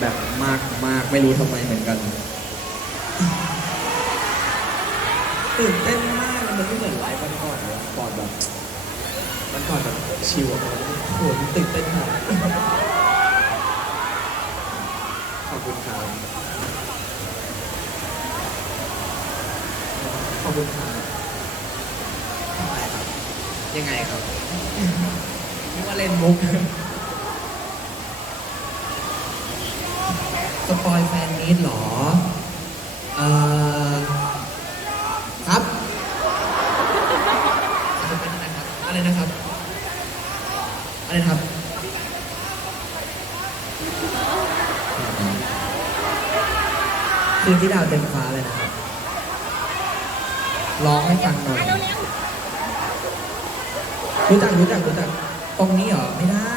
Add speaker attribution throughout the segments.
Speaker 1: แบบมากมากไม่รู้ทำไมเหมือนกัน ตื่นเต้นมากมันไม่เหมือนไลฟ์วันก่อนเลยก่อนแบบวันก่อนแบบชิลอะโอ้โหตื่นเต้นมากขอบคุณครับขอบคุณครับทำไมครับยังไงครับนึกว่าเล่นมุก สปอยแฟ นมีดเหรอ เอ่อครับจะเป็นอะไรครับอะไรนะครับ อะไรนะครับ คืนที่ดาวเต็มฟ้าเลยนะครับ ร้องให้ฟังหน่อย รู้จักรู้จักรู้จักตรงนี้เหรอ ไม่ได้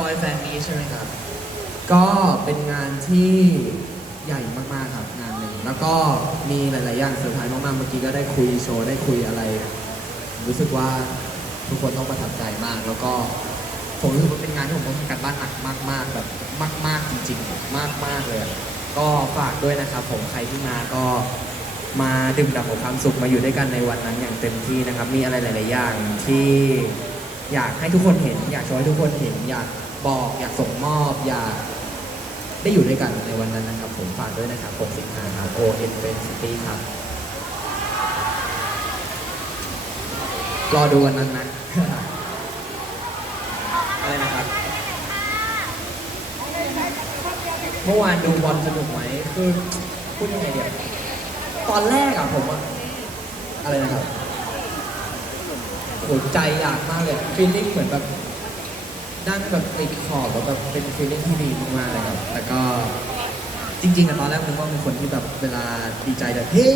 Speaker 1: เอ่อสปอยแฟนมีใช่ไหมครับ ก็เป็นงานที่ใหญ่มากๆครับงานหนึ่งแล้วก็มีหลาย ๆ อย่างเซอร์ไพรส์มากๆเมื่อกี้ก็ได้คุยโชว์ได้คุยอะไร รู้สึกว่าทุกคนต้องประทับใจมาก แล้วก็ผมรู้สึกว่าเป็นงานที่ผมต้องทำการบ้านหนักมาก ๆ แบบมาก ๆ จริง ๆ มาก ๆ เลย ก็ฝากด้วยนะครับผมใครที่มาก็มาดื่มด่ำกับความสุขมาอยู่ด้วยกันในวันนั้นอย่างเต็มที่นะครับ มีอะไรหลาย ๆ อย่างที่อยากให้ทุกคนเห็น อยากโชว์ให้ทุกคนเห็นอยาก บอกอยากส่งมอบอยากได้อยู่ด้วยกันในวันนั้นนะครับ ผมฝากด้วยนะครับผมสิงหาครับ O N F City ครับ รอดูวันนั้นนะอะไรนะครับ เมื่อวานดูบอลสนุกไหมคือพูดยังไงเดียวตอนแรกอะผมอะอะไรนะครับโหใจอยากมากเลยฟีลลิ่งเหมือนแบบ นั่งแบบติดขอบแล้วแบบเป็นฟีลลิ่งที่ดีมากๆเลยครับแต่ก็จริงๆอะตอนแรกนึกว่าเป็นคนที่แบบเวลาดีใจแบบเฮ้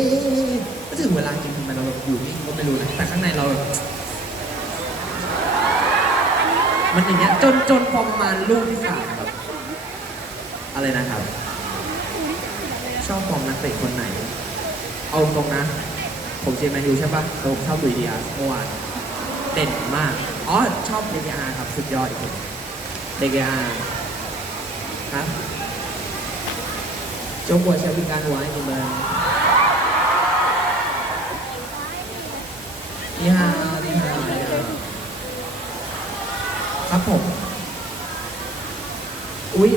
Speaker 1: ก็ถึงเวลาจริงทำไมเราแบบอยู่นิ่งก็ไม่รู้นะแต่ข้างในเราแบบมันอย่างเงี้ยจนจนพอประมาณลูกที่สามครับอะไรนะครับ ชอบฟอมนักเตะคนไหน เอาตรงนะ ผมเชียร์แมนยูใช่ปะแต่ผมชอบลุยเดียสเมื่อวานเด่นมาก อ๋อ ชอบเดกอาครับ สุดยอดอีกคนเดกอาครับจงกว่าใช้บริการไว้ในเมืองนี่ฮาวนี่ฮาดีฮาครับผม อุ๊ย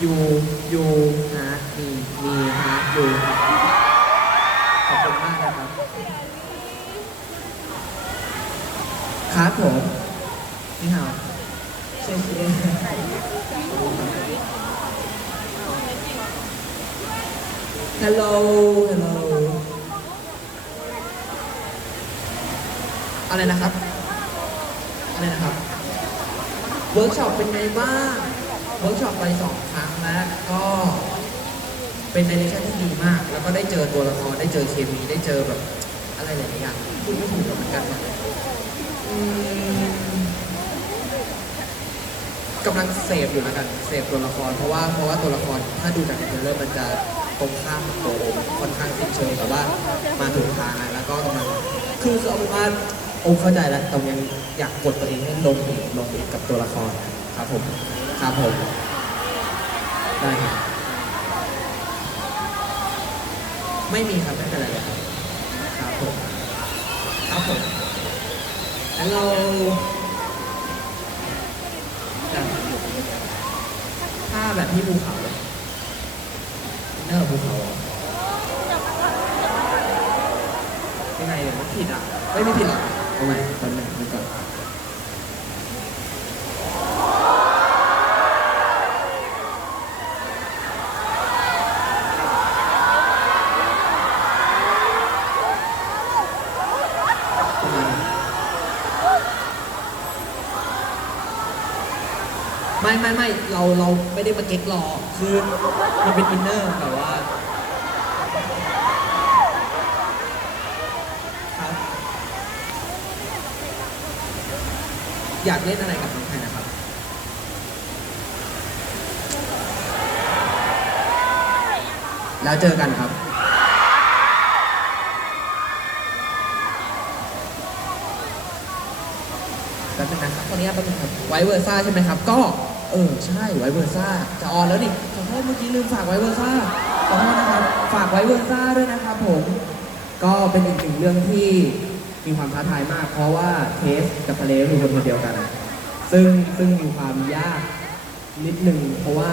Speaker 1: อยู่อยู่ฮะมีมีฮะอยู่ขอบคุณมากนะครับ ครับผม นี่ฮาวเช่เช่ฮัลโหลฮัลโหลอะไรนะครับ อะไรนะครับ เวิร์กช็อปเป็นไงบ้าง เวิร์กช็อปไปสองครั้งแล้วก็เป็นในเรชั่นที่ดีมาก แล้วก็ได้เจอตัวละคร ได้เจอเคมี ได้เจอแบบ อะไรหลายๆอย่างพูดไม่ถูกเหมือนกันนะอืม กำลังเสพอยู่แล้วกันเสพตัวละคร เพราะว่าเพราะว่าตัวละครถ้าดูจากเทรลเลอร์มันจะตรงข้ามกับตัวโอมค่อนข้างสิ้นเชิงแต่ว่ามาถูกทางแล้วก็กำลังคือคือเอาเป็นว่าโอมเข้าใจแล้วแต่ยังอยากกดตัวเองให้ลงอีกลงอีกกับตัวละครครับผมครับผมได้ครับไม่มีครับไม่เป็นไรเลยครับครับผมครับผม ฮัลโหลถ้าแบบที่ภูเขาเนอร์ภูเขายังไงเนี่ยมันผิดอะไม่ไม่ผิดหรอกเอาใหม่ตอนหนึ่งดูก่อนเอาใหม่ไม่ไม่ไม่ เราเราไม่ได้มาเก๊กรอคือมันเป็นอินเนอร์แต่ว่าครับอยากเล่นอะไรกับน้องไทยนะครับ แล้วเจอกันครับ แป๊บนึงนะครับคนนี้แป๊บนึงครับไวเวอร์ซ่าใช่ไหมครับ ก็ เออ ใช่ไวเวอร์ซ่าจะออนแล้วนี่ขอโทษเมื่อกี้ลืมฝากไวเวอร์ซ่าขอโทษนะครับ ฝากไวเวอร์ซ่าด้วยนะครับผม ก็เป็นอีกหนึ่งเรื่องที่มีความท้าทายมาก เพราะว่าเทสกับทะเลคือคนคนเดียวกัน ซึ่งซึ่งมีความยากนิดนึงเพราะว่า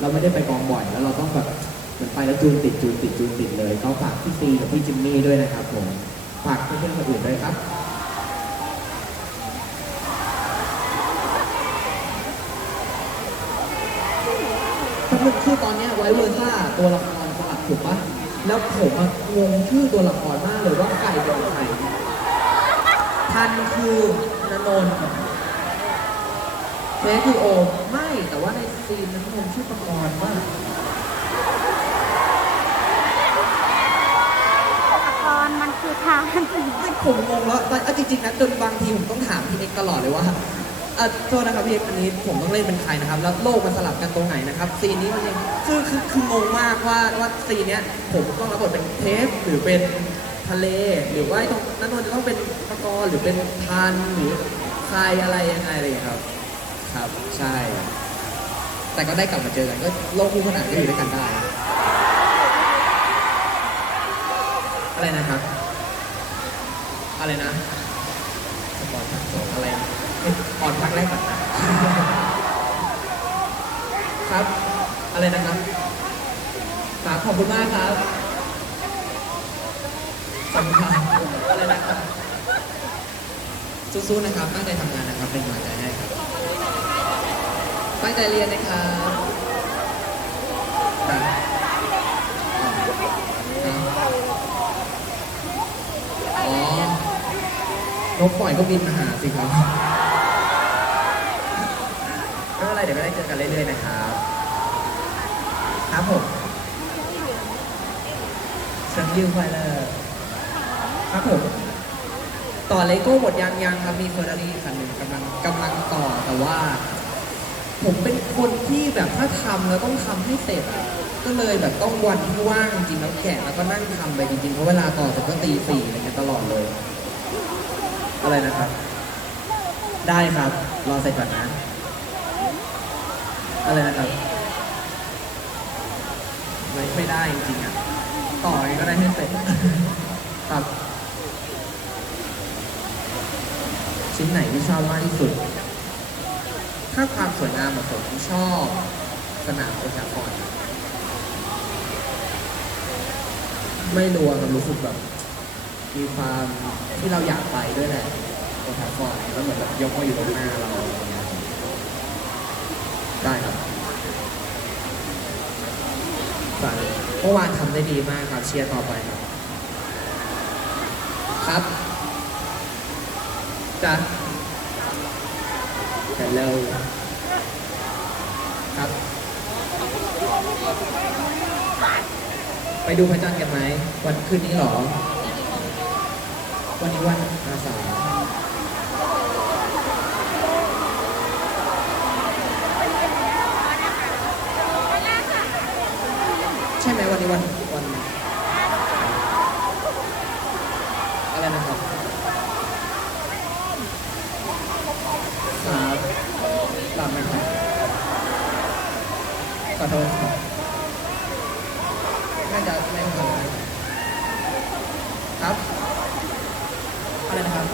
Speaker 1: เราไม่ได้ไปกองบ่อย แล้วเราต้องแบบเหมือนไปแล้วจูนติดจูนติดจูนติดเลย ก็ฝากพี่ซีกับพี่จิมมี่ด้วยนะครับผมฝากเพื่อนๆคนอื่นด้วยครับ สนุกคือตอนเนี้ยไวเวอร์ซ่าตัวละครสลับถูกปะแล้วผมอะงงชื่อตัวละครมากเลยว่าไก่เป็นใครทันคือนนนท์เจ๊คือโอมไม่แต่ว่าในซีนนั้นผมชื่อประกรณ์มาก
Speaker 2: ละครมันคือทาน
Speaker 1: ไม่ผมงงแล้วแต่เอาจริงๆนะจนบางทีผมต้องถามพี่เอกตลอดเลยว่าเอ่อโทษนะครับพี่อันนี้ผมต้องเล่นเป็นใครนะครับ แล้วโลกมันสลับกันตรงไหนนะครับซีนนี้มันยังคือคือคืองงมากว่าว่าซีนเนี้ยผมต้องรับบทเป็นเทปหรือเป็นทะเล หรือว่าตรงนั้นนนจะต้องเป็นประกรณ์หรือเป็นทานหรือใครอะไรยังไงอะไรอย่างเงี้ยครับ ครับใช่ แต่ก็ได้กลับมาเจอกันก็โลกคู่ขนานก็อยู่ด้วยกันได้ อะไรนะครับ อะไรนะสปอนภาคสองอะไรเอ๊ะ ออนภาคแรกก่อนนะครับ อะไรนะครับครับขอบคุณมากครับขอบคุณครับอะไรนะครับสู้ๆนะครับ ตั้งใจทำงานนะครับ เป็นกำลังใจให้ครับ ตั้งใจเรียนนะครับครับอ๋อนกปล่อยก็บินมาหาสิครับไม่เป็นไรเดี๋ยว กันเรื่อยๆนะครับครับผมเชิญยืมไปเลยครับผมต่อเลโก้หมดยังยังครับมีเฟอร์รารี่คันหนึ่งกำลังกำลังต่อแต่ว่า ผมเป็นคนที่แบบถ้าทำแล้วต้องทำให้เสร็จอะก็เลยแบบต้องวันที่ว่างจริงแล้วแกะแล้วก็นั่งทำไปจริงๆเพราะเวลาต่อจะก็ตีสี่อะไรเงี้ยตลอดเลย อะไรนะครับ ได้ครับ รอเสร็จก่อนนะ อะไรนะครับไม่ไม่ได้จริงๆอะต่อยังก็ได้ให้เสร็จครับชิ้นไหนที่ชอบมากที่สุด ถ้าความสวยงามของผมชอบสนามโอชาฟอนไม่รู้ครับรู้สึกแบบ มีความที่เราอยากไปด้วยแหละโอชาฟอนแล้วเหมือนแบบยกมาอยู่ตรงหน้าเราอะไรเงี้ยได้ครับ ฝาเมื่อวานทำได้ดีมากครับเชียร์ต่อไปครับ ครับจ้ะ Hello ครับ ไปดูพระจันทร์กันไหมวันคืนนี้เหรอ วันนี้วันอาสาฬใช่ไหม วันนี้วันวันอะไรนะครับครับหลับไหมครับขอโทษครับน่าจะไม่พอครับ อะไรนะครับ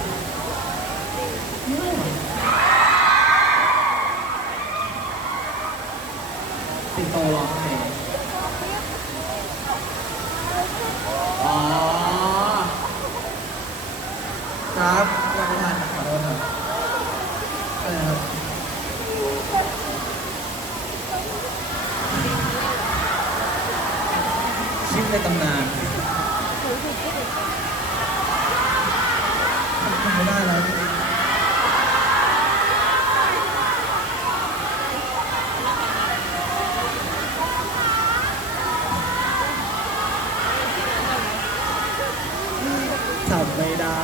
Speaker 1: สิงโตร้องเพลงอ๋อ ครับยังไม่ทันขอโทษครับ อะไรนะครับคลิปในตำนานทำไม่ได้แล้ว ทำไม่ได้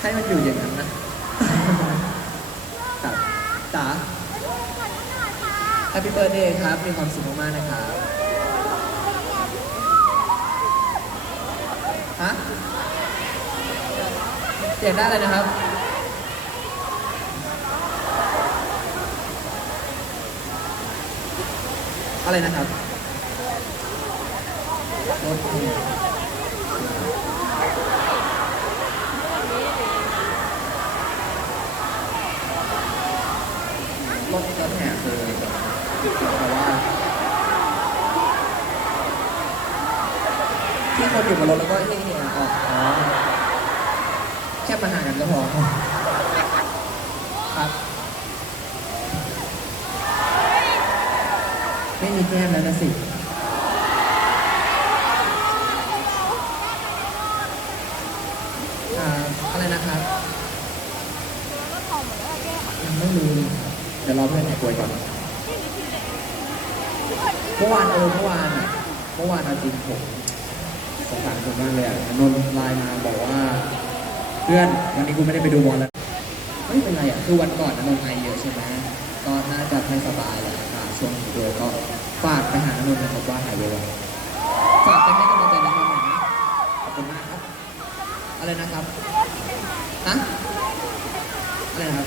Speaker 1: ให้มันอยู่อย่างนั้นนะครับจ๋า Happy Birthday ครับ มีความสุขมากๆนะครับ ฮะอยากได้อะไรนะครับอะไรนะครับ รถรถรถแห่คือแต่ว่าที่คนอยู่บนรถแล้วก็เฮ้ยๆออกอ๋อแค่มาหากันก็พอครับ ไม่มีแก้มแล้วนะสิ อ่า อะไรนะครับยังไม่รู้เลยครับเดี๋ ยวรอเพื่อนหายป่วยก่อน เมื่อวานเออเมื่อวานอะเมื่อวานเอาจริงผมสงสารคนมากเลยอะนนท์ไลน์มาบอกว่า เพื่อนวันนี้กูไม่ได้ไปดูบอลแล้วไม่เป็นไรอะคือวันก่อนนนท์ไอเยอะใช่ไหมก็น่าจะไม่สบายแหละค่ะช่วงนี้ด้วยก็ฝากไปหานนท์นะครับว่าหายไวๆฝากไปให้กำลังใจนนท์หน่อยนะขอบคุณมากครับ อะไรนะครับฮะอะไรนะครับ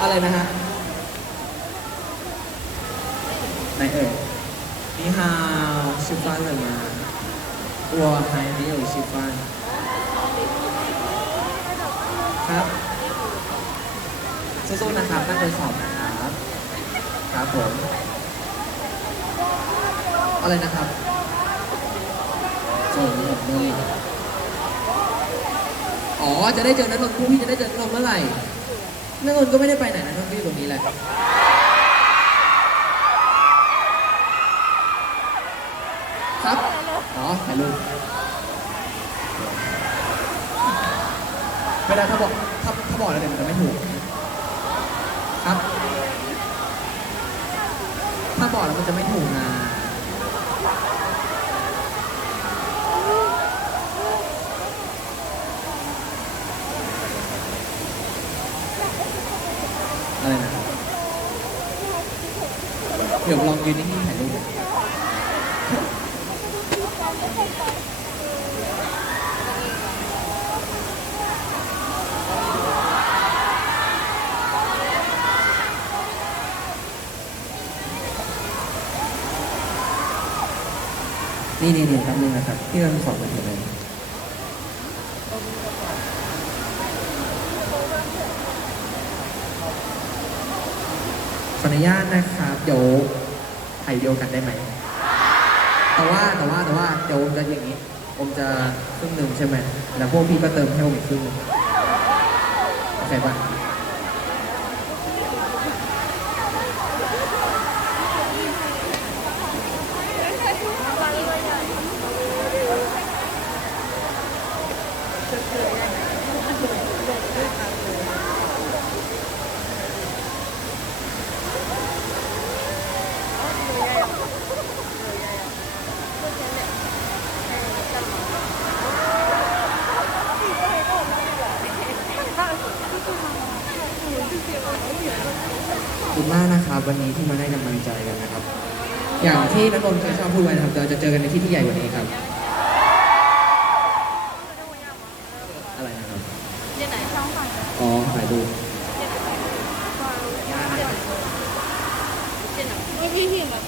Speaker 1: อะไรนะฮะไหนเอ่ยนี่ฮาชิฟานเลยนะวัวไฮนี่อยู่ชิฟานครับสู้ๆนะครับตั้งใจสอบนะครับ ครับผม อะไรนะครั อ๋อ จะได้เจอนักนนท์พรุ่พี่จะได้เจอนักนนท์เมื่อไหร่นักนนท์ก็ไม่ได้ไปไหนนักนนท์ก็อยู่ตรงนี้แหละครับ อ๋อถ่ายรูปไม่ได้ถ้าบอกถ้าถ้าบอกแล้วเดี๋ยวมันจะไม่ถูก ครับ ถ้าบอกแล้วมันจะไม่ถูกนะอะไรนะ เดี๋ยวลองยืนนิ่งๆถ่ายรูนี่นี่นี่แป๊บนึงนะครับพี่กำลังสอนกันอยู่เลยขออนุญาตนะครับเดี๋ยว ถ่ายวิดียวกันได้ไหม แต่ว่าแต่ว่าแต่ว่าเดี๋ยวผมจะอย่างนี้ ผมจะครึ่งหนึ่งใช่ไหม แล้วพวกพี่ก็เติมให้ผมอีกครึ่งหนึ่งโอเคป่ะ ขอบคุณมากนะครับวันนี้ที่มาให้กำลังใจกันนะครับ อย่างที่นักนนท์เคยชอบพูดไว้นะครับเราจะเจอกันในที่ที่ใหญ่กว่านี้ครับ อะไรนะครับ
Speaker 2: ช่องฝั่ง
Speaker 1: อ๋อถ่ายรูป
Speaker 2: ไม่พี่หิมแบบ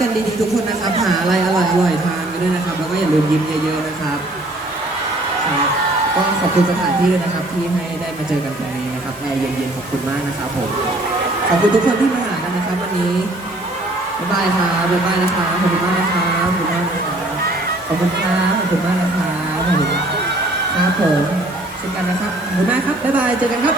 Speaker 1: กันดีๆทุกคนนะครับ หาอะไรอร่อยอร่อยๆทานกันด้วยนะครับ แล้วก็อย่าลืมยิ้มเยอะๆนะครับครับ ก็ขอบคุณสถานที่ด้วยนะครับที่ให้ได้มาเจอกันตรงนี้นะครับแอร์เย็นๆขอบคุณมากนะครับผมขอบคุณทุกคนที่มาหากันนะครับวันนี้บ๊ายบายครับบ๊ายบายนะครับขอบคุณมากนะครับขอบคุณมากนะครับขอบคุณครับขอบคุณมากนะครับขอบคุณครับผมเช่นกันนะครับขอบคุณมากครับบ๊ายบายเจอกันครับ